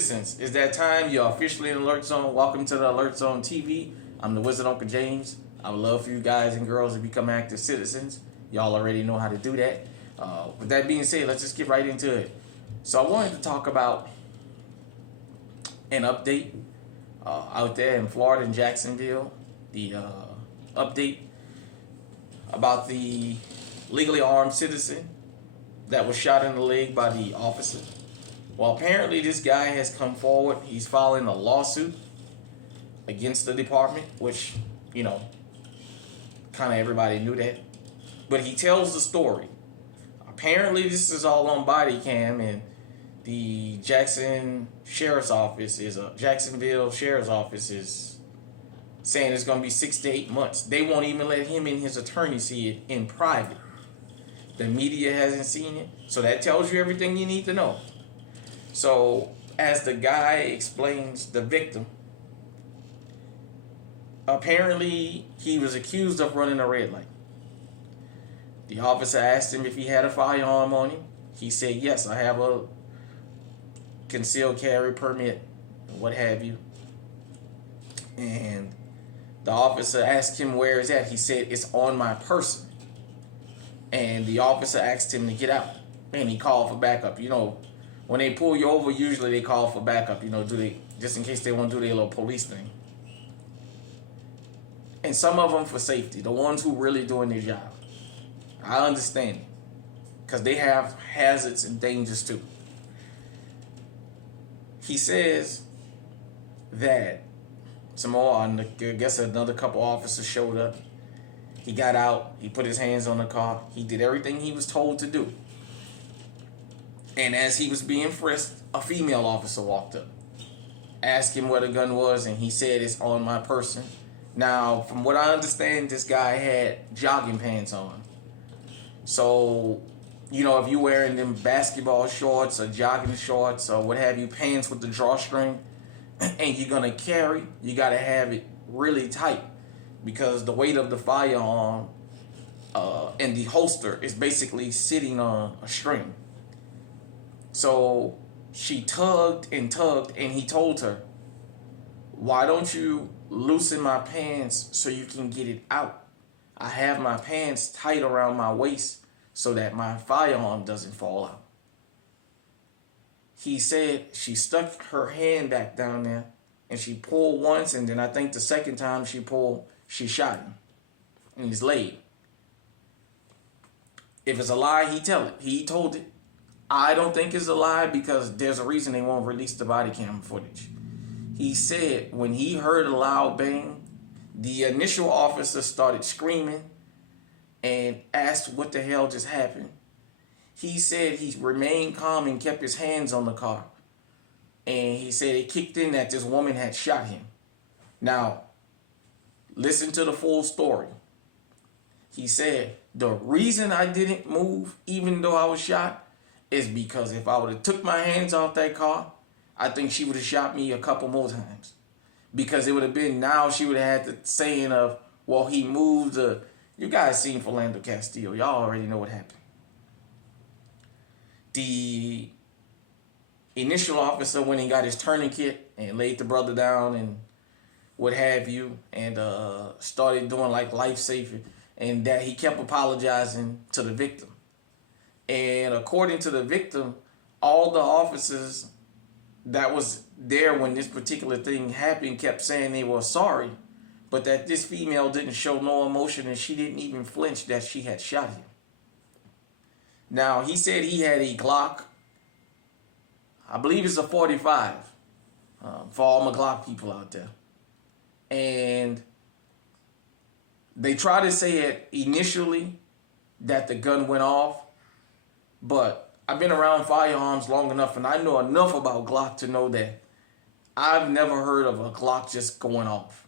Citizens, it's that time. You're officially in Alert Zone. Welcome to the Alert Zone TV. I'm the Wizard Uncle James. I would love for you guys and girls to become active citizens. Y'all already know how to do that. With that being said, let's just get right into it. So I wanted to talk about an update out there in Florida, in Jacksonville. The update about the legally armed citizen that was shot in the leg by the officer. Well, apparently this guy has come forward. He's filing a lawsuit against the department, which, you know, kind of everybody knew that. But he tells the story. Apparently this is all on body cam, and the Jacksonville Sheriff's Office is saying it's going to be 6 to 8 months. They won't even let him and his attorney see it in private. The media hasn't seen it. So that tells you everything you need to know. So as the guy explains, the victim, apparently he was accused of running a red light. The officer asked him if he had a firearm on him. He said, yes, I have a concealed carry permit, what have you. And the officer asked him where it's at. He said, it's on my person. And the officer asked him to get out. And he called for backup. You know, when they pull you over, usually they call for backup, you know, just in case they want to do their little police thing. And some of them for safety, the ones who really doing their job. I understand it, because they have hazards and dangers too. He says that some more, I guess another couple officers showed up. He got out, he put his hands on the car, he did everything he was told to do. And as he was being frisked, a female officer walked up, asked him where the gun was, and he said it's on my person. Now, from what I understand, this guy had jogging pants on. So, you know, if you're wearing them basketball shorts or jogging shorts or what have you, pants with the drawstring, and you're going to carry, you got to have it really tight, because the weight of the firearm and the holster is basically sitting on a string. So she tugged, and he told her, why don't you loosen my pants so you can get it out? I have my pants tight around my waist so that my firearm doesn't fall out. He said she stuck her hand back down there, and she pulled once, and then I think the second time she pulled, she shot him in his leg. If it's a lie, he tell it. He told it. I don't think it's a lie, because there's a reason they won't release the body cam footage. He said when he heard a loud bang, the initial officer started screaming and asked what the hell just happened. He said he remained calm and kept his hands on the car. And he said it kicked in that this woman had shot him. Now, listen to the full story. He said, the reason I didn't move, even though I was shot, is because if I would have took my hands off that car, I think she would have shot me a couple more times. Because it would have been, now she would have had the saying of, well, he moved. You guys seen Philando Castillo. Y'all already know what happened. The initial officer, when he got his tourniquet and laid the brother down and what have you, and started doing like life saving, and that he kept apologizing to the victim. And according to the victim, all the officers that was there when this particular thing happened kept saying they were sorry, but that this female didn't show no emotion, and she didn't even flinch that she had shot him. Now, he said he had a Glock. I believe it's a 45 for all my Glock people out there. And they tried to say it initially that the gun went off, but I've been around firearms long enough, and I know enough about Glock to know that I've never heard of a Glock just going off.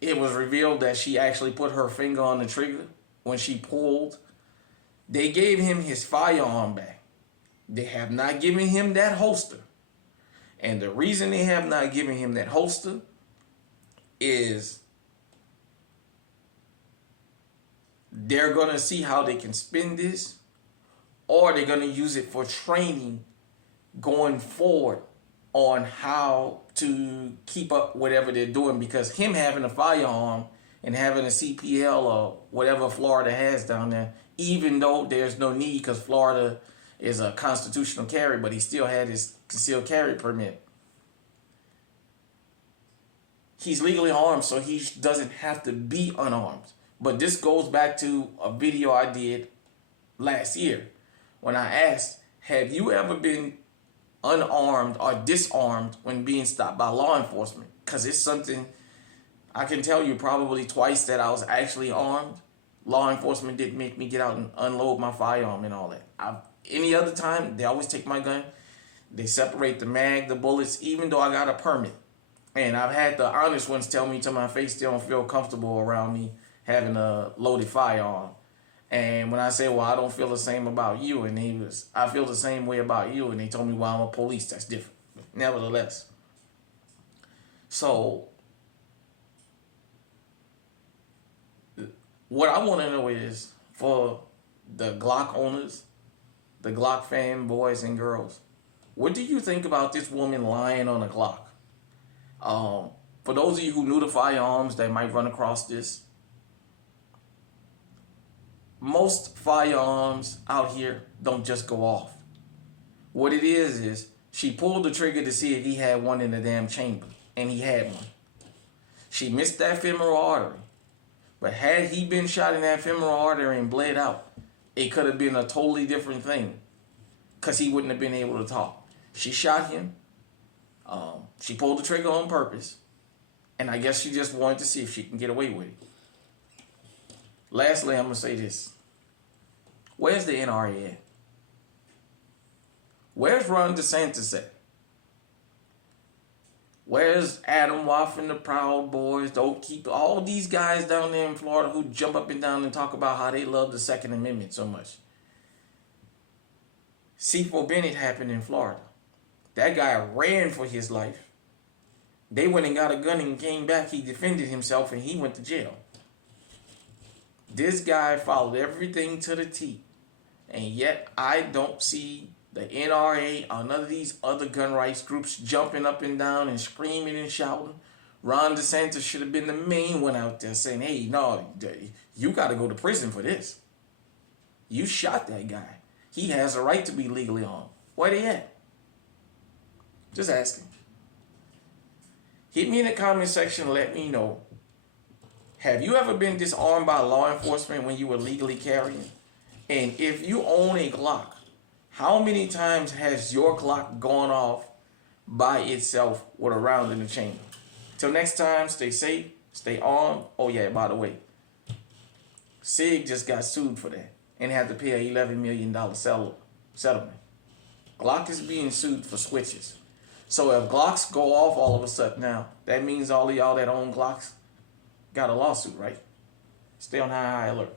It was revealed that she actually put her finger on the trigger when she pulled. They gave him his firearm back. They have not given him that holster. And the reason they have not given him that holster is they're going to see how they can spin this, or they're going to use it for training going forward on how to keep up whatever they're doing, because him having a firearm and having a CPL or whatever Florida has down there, even though there's no need because Florida is a constitutional carry, but he still had his concealed carry permit. He's legally armed, so he doesn't have to be unarmed. But this goes back to a video I did last year when I asked, have you ever been unarmed or disarmed when being stopped by law enforcement? Because it's something I can tell you probably twice that I was actually armed. Law enforcement didn't make me get out and unload my firearm and all that. Any other time, they always take my gun. They separate the mag, the bullets, even though I got a permit. And I've had the honest ones tell me to my face they don't feel comfortable around me having a loaded firearm. And when I say, well, I don't feel the same about you, and I feel the same way about you, and they told me, well, I'm a police, that's different. Nevertheless. So, what I want to know is, for the Glock owners, the Glock fanboys and girls, what do you think about this woman lying on a Glock? For those of you who knew the firearms that might run across this, most firearms out here don't just go off. What it is she pulled the trigger to see if he had one in the damn chamber, and he had one. She missed that femoral artery. But had he been shot in that femoral artery and bled out, it could have been a totally different thing, because he wouldn't have been able to talk. She shot him. She pulled the trigger on purpose, and I guess she just wanted to see if she can get away with it. Lastly, I'm going to say this. Where's the NRA at? Where's Ron DeSantis at? Where's Adam Woff and the Proud Boys, Don't Keep, all these guys down there in Florida who jump up and down and talk about how they love the Second Amendment so much? C4 Bennett happened in Florida. That guy ran for his life. They went and got a gun and came back. He defended himself and he went to jail. This guy followed everything to the T. And yet I don't see the NRA or none of these other gun rights groups jumping up and down and screaming and shouting. Ron DeSantis should have been the main one out there saying, hey, no, you got to go to prison for this. You shot that guy. He has a right to be legally armed. Where they at? Just asking. Hit me in the comment section and let me know. Have you ever been disarmed by law enforcement when you were legally carrying? And if you own a Glock, how many times has your Glock gone off by itself with a round in the chamber? Till next time, stay safe, stay armed. Oh yeah, by the way, SIG just got sued for that and had to pay an $11 million settlement. Glock is being sued for switches. So if Glocks go off all of a sudden now, that means all of y'all that own Glocks got a lawsuit, right? Stay on high alert.